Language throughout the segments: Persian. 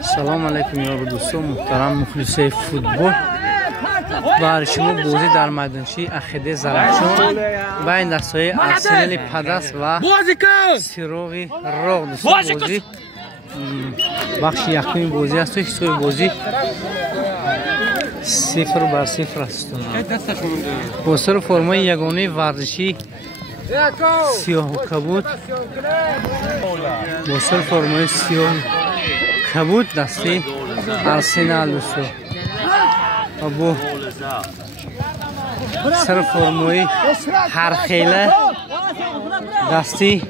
سلام علیکم یار دوستان محترم مخلصای فوتبال. برای شما بازی در میدانچه عقیده زرافشان بین دستای ارسنال پدس و سیروغ راغ دوستان بازی بخش یکمی بازی است. حساب بازی 0-0 است. با سر فرمای یگانه ورزشی سیاه و کبود با سر فرمای سیاه کبود دستی ارسنال دوستان و با سر فرمای هرخیله دستی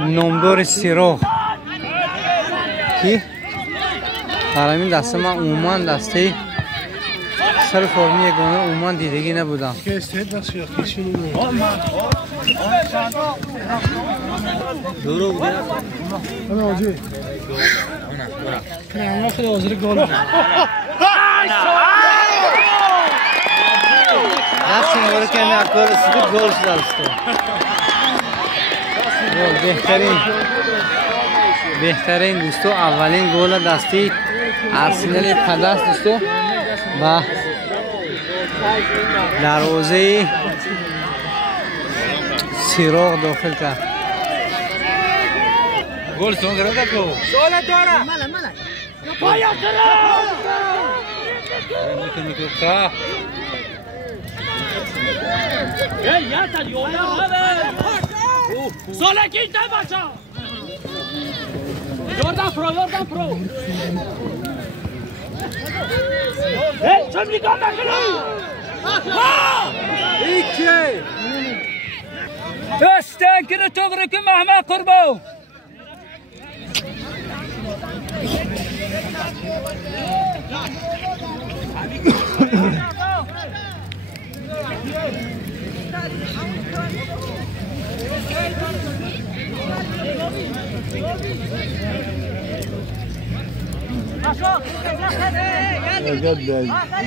نامدار سیروغ که در همین دسته من عموما دسته سر فرمی یگانه عموما دیدگی نبودم. دورو بوده انا آجی کنه خیلی آزر گل نفسی مورد که همه اکار سکوت گل شده است. بهترین دوستو اولین گل دستی ارسنال پدس دوستو و دروازه سیروغ داخل کرد. گل سون گرفت کو سوال داره مالا پایا کرد میکنه یا تا یولا سوال کی تا بچا یوردان پرو چون نگاه نکنی ایچه دستن کنه تو برو که مهمه قربو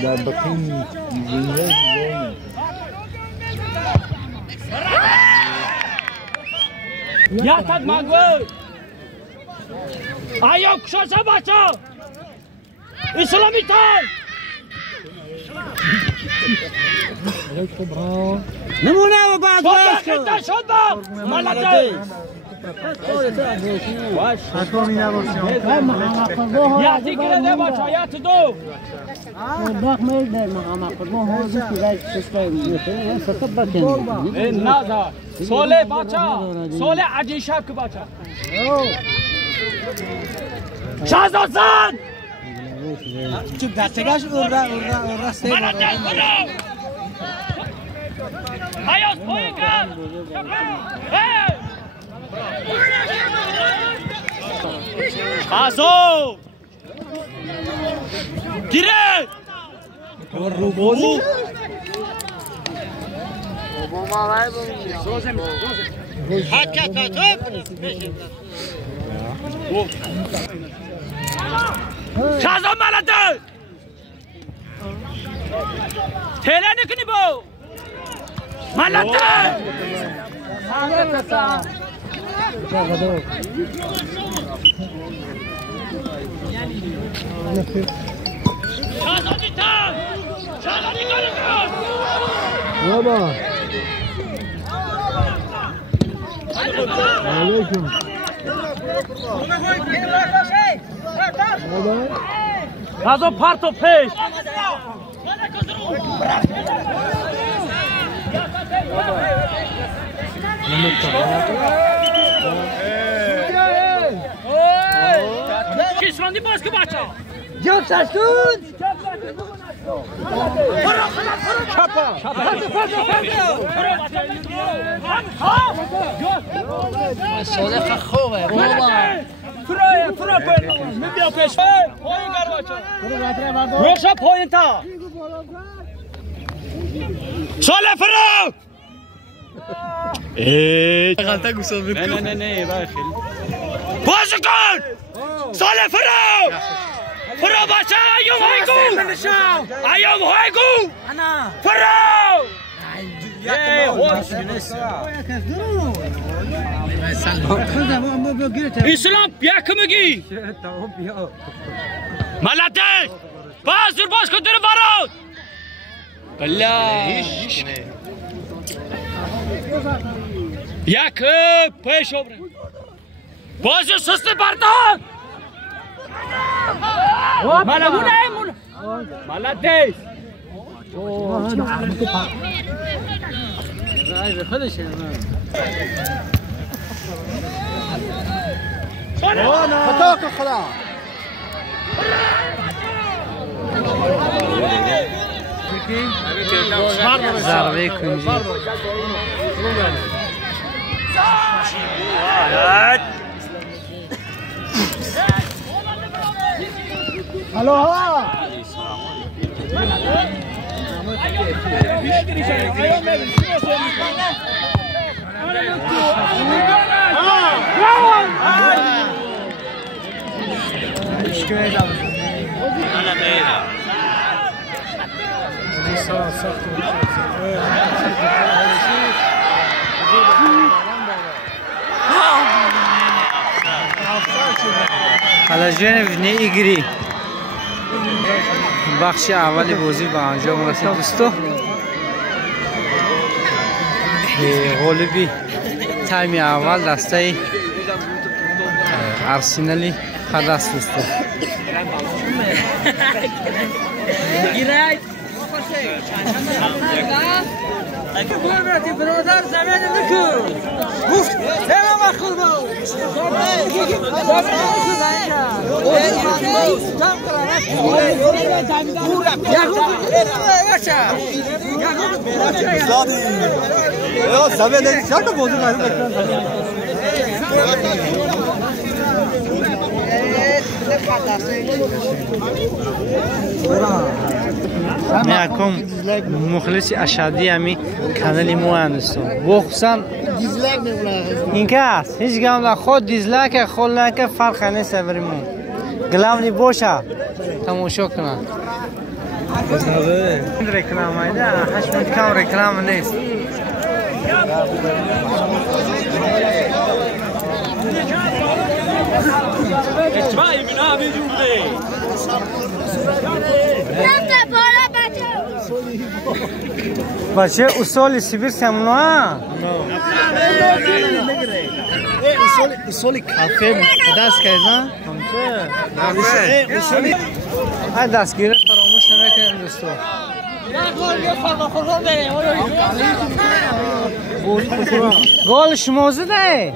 در بقیم یا تد مانگوی آیا کشاسه بچه اسلامی تای نمونه و بعد شد با ملده حتمی نباشیم یا دیگره ده بچه یا تو دو میل در مقام قربان حاضر که سیستم سطح بکنیم این نازا سوله بچه سوله عجیشک بچه شازدان چوب دستگاش اورا سه آیاز پایین کن آزو گیره روبوزی حکت شازم ملده تیله نکنی بو ملده شازادی تن شازادی کنی بابا علیکم شازو پرتو پیش کشوندی باز که بچه جوک سستون صادق خوبه بابا فرا پایین می بیا پیش پایین گر بچه روشا پایین تا ساله فرا غلطه گوشم بکن نه بازو کن ساله فرا فرا بچه ایوم های گو فرا اسلام یکمگی ملتش باز کن در برات بله یک پیش آبره بازی سست بردار ملتش خطا کن خدا ضربه کنجی الو ها حالا ایگری بخش اولی بازی به انجام رسید دوستو غالبی تایم اول دسته ارسنالی پدست دوستو برادر زمین نکن گفت سلام اخوان میاکم مخلص اشادی همی کانالی مو هستم بخصوصا این که است هیچ گام خود دیزلایک خود لایک فرق نیست بریم گلاونی باشه تماشا کنن این رکلام ایده 8 منت کم رکلام نیست اجماعی بنا بیجوده بچه اصول سیبیر سمنوه اصول کافه دست کردن های دستگیره فراموش نمیکنیم دوستو گل شمازه ده